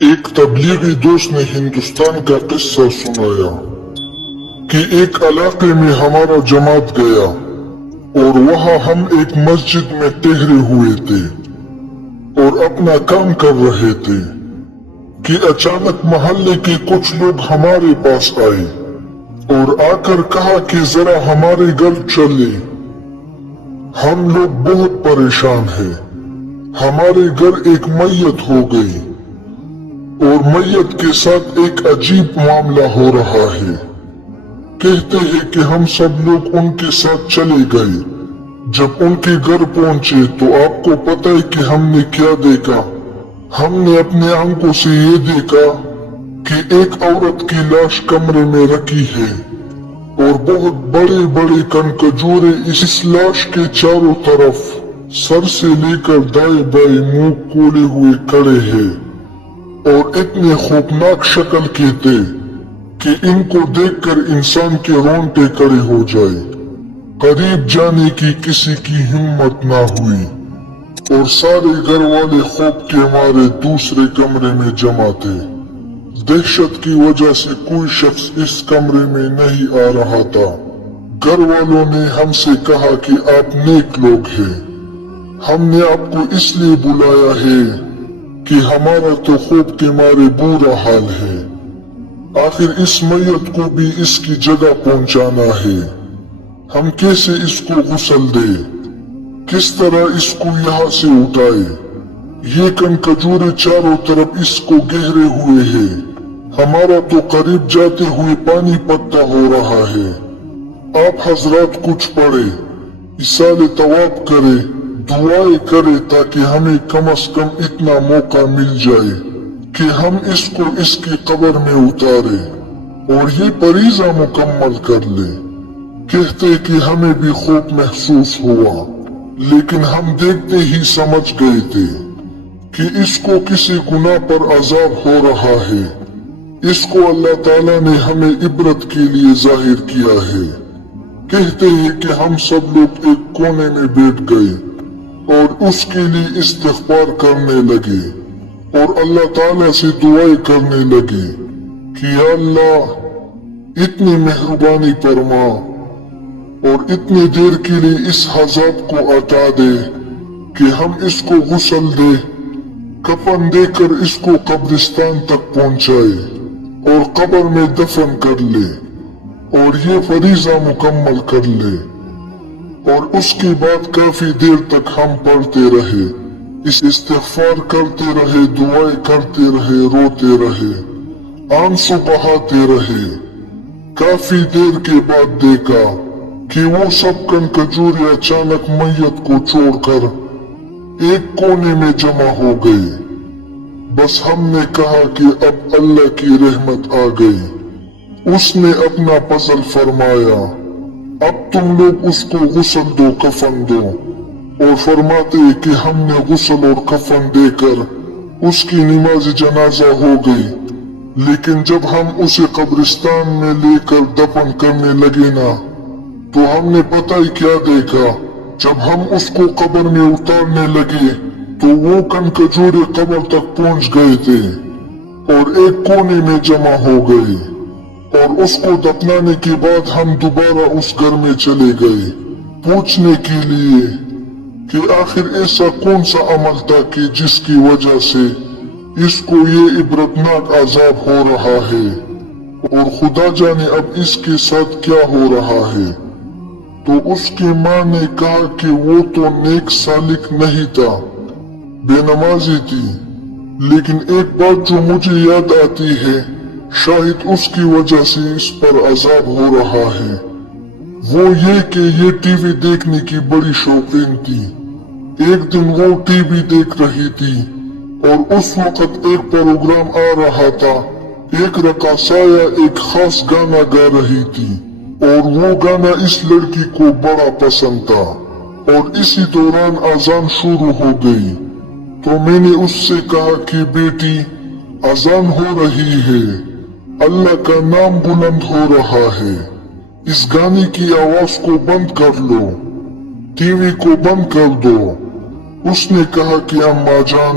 ایک تبلیغی دوست نے ہندوستان کا قصہ سنایا کہ ایک علاقے میں ہمارا جماعت گیا اور وہاں ہم ایک مسجد میں ٹہرے ہوئے تھے اور اپنا کام کر رہے تھے کہ اچانک محلے کے کچھ لوگ ہمارے پاس آئے اور آ کر کہا کہ ذرا ہمارے گھر چلے، ہم لوگ بہت پریشان ہیں، ہمارے گھر ایک میت ہو گئی اور میت کے ساتھ ایک عجیب معاملہ ہو رہا ہے۔ کہتے ہیں کہ ہم سب لوگ ان کے ساتھ چلے گئے۔ جب ان کے گھر پہنچے تو آپ کو پتہ ہے کہ ہم نے کیا دیکھا؟ ہم نے اپنے آنکھوں سے یہ دیکھا کہ ایک عورت کی لاش کمرے میں رکھی ہے اور بہت بڑے بڑے کنکجورے اس لاش کے چاروں طرف سر سے لے کر دائیں بائیں منہ کھولے ہوئے کھڑے ہیں اور اتنے خوفناک شکل کے تھے کہ ان کو دیکھ کر انسان کے رونگٹے کھڑے ہو جائے۔ قریب جانے کی کسی کی ہمت نہ ہوئی اور سارے گھر والے خوف کے مارے دوسرے کمرے میں جمع تھے۔ دہشت کی وجہ سے کوئی شخص اس کمرے میں نہیں آ رہا تھا۔ گھر والوں نے ہم سے کہا کہ آپ نیک لوگ ہیں، ہم نے آپ کو اس لیے بلایا ہے کہ ہمارا تو خوف کے مارے برا حال ہے۔ آخر اس میت کو بھی اس کی جگہ پہنچانا ہے، ہم کیسے اس کو غسل دیں، کس طرح اس کو یہاں سے اٹھائے؟ یہ کنکجورے چاروں طرف اس کو گھیرے ہوئے ہیں، ہمارا تو قریب جاتے ہوئے پانی پتا ہو رہا ہے۔ آپ حضرات کچھ پڑھے، اصال طواف کرے، دعائیں کرے تاکہ ہمیں کم از کم اتنا موقع مل جائے کہ ہم اس کو اس کی قبر میں اتارے اور یہ فریضہ مکمل کر لے۔ کہتے کہ ہمیں بھی خوف محسوس ہوا، لیکن ہم دیکھتے ہی سمجھ گئے تھے کہ اس کو کسی گناہ پر عذاب ہو رہا ہے، اس کو اللہ تعالیٰ نے ہمیں عبرت کے لیے ظاہر کیا ہے۔ کہتے ہیں کہ ہم سب لوگ ایک کونے میں بیٹھ گئے اور اس کے لیے استغفار کرنے لگے اور اللہ تعالیٰ سے دعائیں کرنے لگے کہ یا اللہ اتنی مہربانی فرما اور اتنی دیر کے لیے اس عذاب کو عطا دے کہ ہم اس کو غسل دے، کفن دے کر اس کو قبرستان تک پہنچائے اور قبر میں دفن کر لے اور یہ فریضہ مکمل کر لے۔ اور اس کے بعد کافی دیر تک ہم پڑھتے رہے، استغفار کرتے رہے، دعائیں کرتے رہے، روتے رہے، آنسو بہاتے رہے۔ کافی دیر کے بعد دیکھا کہ وہ سب کنکجورے اچانک میت کو چھوڑ کر ایک کونے میں جمع ہو گئے۔ بس ہم نے کہا کہ اب اللہ کی رحمت آ گئی، اس نے اپنا فضل فرمایا، اب تم لوگ اس کو غسل دو، کفن دو۔ اور فرماتے کہ ہم نے غسل اور کفن دے کر اس کی نماز جنازہ ہو گئی، لیکن جب ہم اسے قبرستان میں لے کر دفن کرنے لگے نا تو ہم نے پتہ ہی کیا دیکھا؟ جب ہم اس کو قبر میں اتارنے لگے تو وہ کنکجورے قبر تک پہنچ گئے تھے اور ایک کونے میں جمع ہو گئے۔ اور اس کو دفنانے کے بعد ہم دوبارہ اس گھر میں چلے گئے پوچھنے کے لیے کہ آخر ایسا کون سا عمل تھا کہ جس کی وجہ سے اس کو یہ عبرتناک عذاب ہو رہا ہے اور خدا جانے اب اس کے ساتھ کیا ہو رہا ہے۔ تو اس کی ماں نے کہا کہ وہ تو نیک سالک نہیں تھا، بے نمازی تھی، لیکن ایک بات جو مجھے یاد آتی ہے، شاید اس کی وجہ سے اس پر عذاب ہو رہا ہے، وہ یہ کہ یہ ٹی وی دیکھنے کی بڑی شوقین تھی۔ ایک دن وہ ٹی وی دیکھ رہی تھی اور اس وقت ایک پروگرام آ رہا تھا، ایک رقاصہ ایک خاص گانا گا رہی تھی اور وہ گانا اس لڑکی کو بڑا پسند تھا اور اسی دوران اذان شروع ہو گئی۔ تو میں نے اس سے کہا کہ بیٹی اذان ہو رہی ہے، اللہ کا نام بلند ہو رہا ہے، اس گانے کی آواز کو بند کر لو، ٹی وی کو بند کر دو۔ اس نے کہا کہ اماں جان